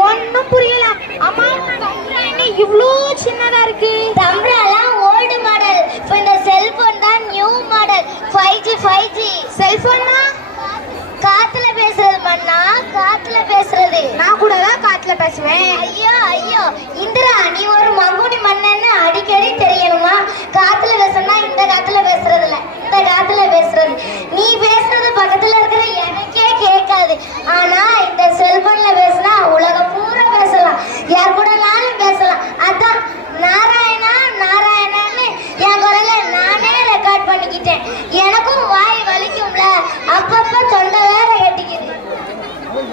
ஒன்னும் புரியல. அம்மா என்ன இவ்ளோ சின்னதா இருக்கு? தம்ப்ராலாம் ஓல்டு மாடல். இப்போ இந்த செல்போன் தான் நியூ மாடல். 5G. செல்போன்னா காத்துல பேசுறது மண்ணா, காத்துல பேசுறது. நான் கூட தான் காத்துல பேசுவேன். ஐயோ இந்திரா, நீ ஒரு மங்குனி மன்னன்னு அடிக்கடி தெரியணுமா? காத்துல பேசுனா இந்த காத்துல பேசுறது இல்ல, இந்த காத்துல பேசுறது. நீ பேசுறது பக்கத்துல இருக்கிற எனக்கே கேட்காது. ஆனா இந்த செல்போன்ல பேசினா உலகம் பூரா பேசலாம், யார் கூடனாலும் பேசலாம். அதான் நாராயணான்னு என் குரல நானே ரெக்கார்ட் பண்ணிக்கிட்டேன். எனக்கும் வாய் வலிக்கும்ல, அப்பப்ப தொண்டை வேற கட்டிக்குது.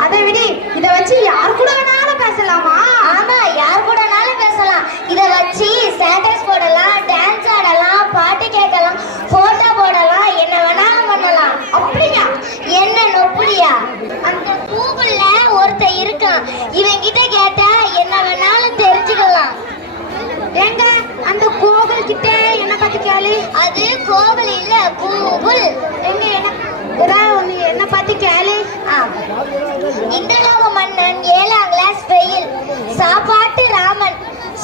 அதை விடி, இத வச்சு யார் கூட வேணாலும் பேசலாமா? ஆமா, யார் கூடனாலும் பேசலாம். இத வச்சு ஸ்டேட்டஸ் போடலாம், டான்ஸ் ஆடலாம், பாட்டு கேட்கலாம், போட்டோ போடலாம், என்ன வேணாலும் பண்ணலாம். அப்படியா? என்ன நொப்புடியா? அந்த கூகுள்ல ஒருத்தன் இருக்கான், இவன் கிட்ட கேட்டா என்ன வேணாலும் தெரிஞ்சுக்கலாம். எங்க அந்த கோவில் கிட்ட என்ன பார்த்து கேளு. அது கோவில் இல்ல, கூகுள். எங்க என்ன பார்த்து கேளு. இந்திரலோக மன்னன் 7ஆம் கிளாஸ் ஃபெயில், சாப்பாட்டு ராமன்,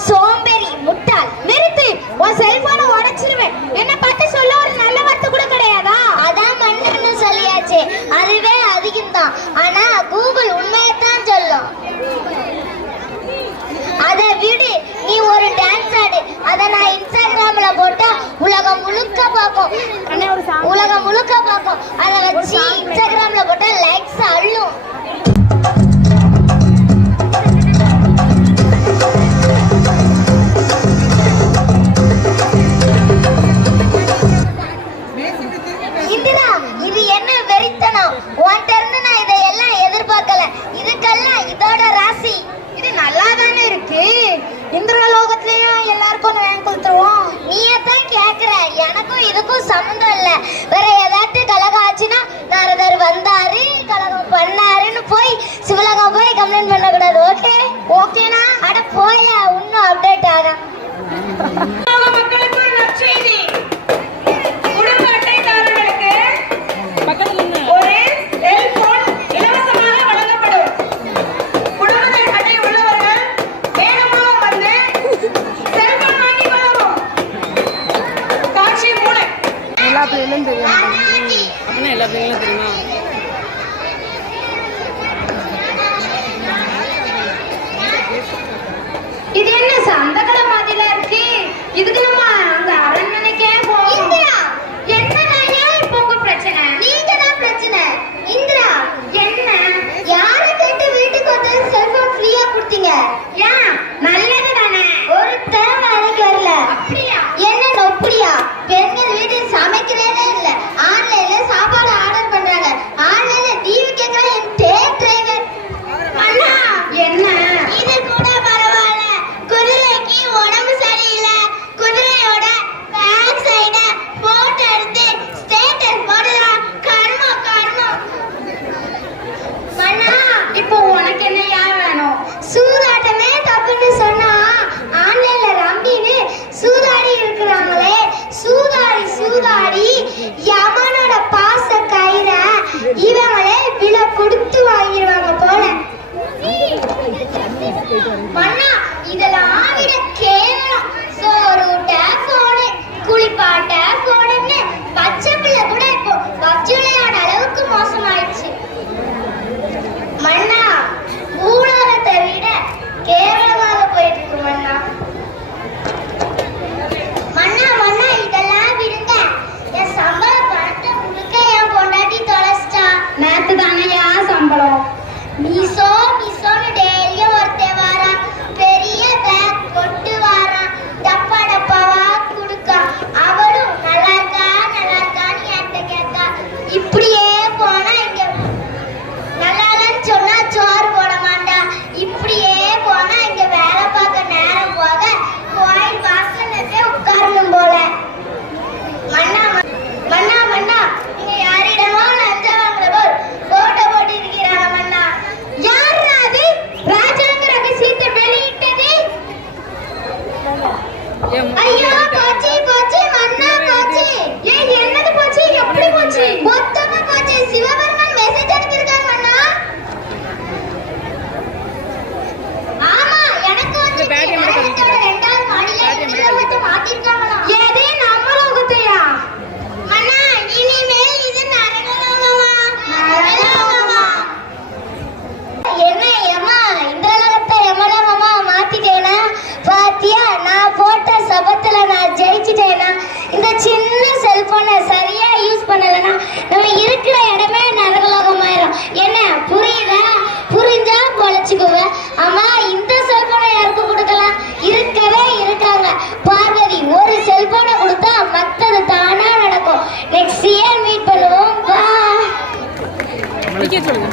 சோம்பேறி, முட்டாள். நிறுத்து, உன் செல்போனை உடைச்சிருவேன். என்ன பார்த்து சொல்ல ஒரு நல்ல வார்த்தை கூட கிடையாதா? அதான் மன்னன்னு சொல்லியாச்சு, அதுவே அதிகம்தான். ஆனா கூகுள் உண்மையத்தான் சொல்லும். அதை விடு, நீ ஒரு டான்ஸ் ஆடு, அதை நான் இன்ஸ்டாகிராம்ல போட்டா உலகம் முழுக்க பார்க்கும். அதை வச்சு இன்ஸ்டாகிராம்ல போட்டா லைக்ஸ் அள்ளும். இந்திரா, இது என்ன வெறித்தனம்? உன்கிட்ட இருந்து நான் இதையெல்லாம் எதிர்பார்க்கல. இதுக்கெல்லாம் இதோட ராசி. இது நல்லா தானே இருக்கு. இந்திரலோகத்திலயும் எல்லாருக்கும் வேன் கொடுத்துருவோம். நீயே தான் கேக்குற, எனக்கும் இதுக்கும் சம்மந்தம் இல்ல. வேற ஏதாச்சும் கலகம் ஆச்சுன்னா நாரதர் வந்தாரு, கலகம் பண்ணாருன்னு போய் சிவலகம் போய் கம்ப்ளைண்ட் பண்ணக்கூடாது. ஓகேனா? அட போய, இன்னும் அப்டேட் ஆகும். மக்களுக்கு ஒரு நற்செய்தி. குடும்ப அட்டைதாரர்களுக்கு ஒரு செல்போன் இலவசமாக வழங்கப்படும். குடும்ப அட்டை உள்ளவர்கள் வேகமாக வந்து செல்போன் வாங்கி கொள்ளவும். காட்சி 3. எல்லா பிள்ளைகளும் தெரியும். அப்படின்னா எல்லா பிள்ளைங்களும் தெரியுமா? இது என்ன சந்தகட மாதிரில இருக்கு? இதுக்கு நம்ம அந்த அரண்மனைக்கே போவோம். இந்திரா, என்னடா ஏன் இப்போ உங்க பிரச்சனை? நீங்க தான் பிரச்சனை. இந்திரா, என்ன? யாரை கேட்டு வீட்டுக்கு வந்து செல்போன் ஃப்ரீயா கொடுத்தீங்க? ஏன் நல்லது தானே? ஒருத்தர் வேலைக்கு வரல. அப்படியா? என்ன நொப்புடியா? பெண்கள் வீட்டில் சமைக்கிறதே இல்ல, ஆன்லைன்ல சாப்பாடு ஆர்டர் பண்றாங்க, ஆன்லைன்ல டிவி கேட்கற என் டேப் டிரைவர். அண்ணா, என்ன? இது கூட பரவாயில்ல. குதிரைக்கு உடம்பு சரியில்லை, குதிரையை யூஸ் பண்ணலைன்னா நம்ம இருக்கிற இடமே நரகலோகமாயிரும். என்ன புரியுதா? புரிஞ்சா பொழைச்சுக்குவ. ஆமா, இந்த செல்போனை யாருக்கு கொடுக்கலாம்? இருக்கவே இருக்காங்க. பார்வதி ஒரு செல்போனை கொடுத்தா மத்தது தானா நடக்கும். நெக்ஸ்ட் இயர் மீட் பண்ணுவோம். பா. சொல்லுங்க.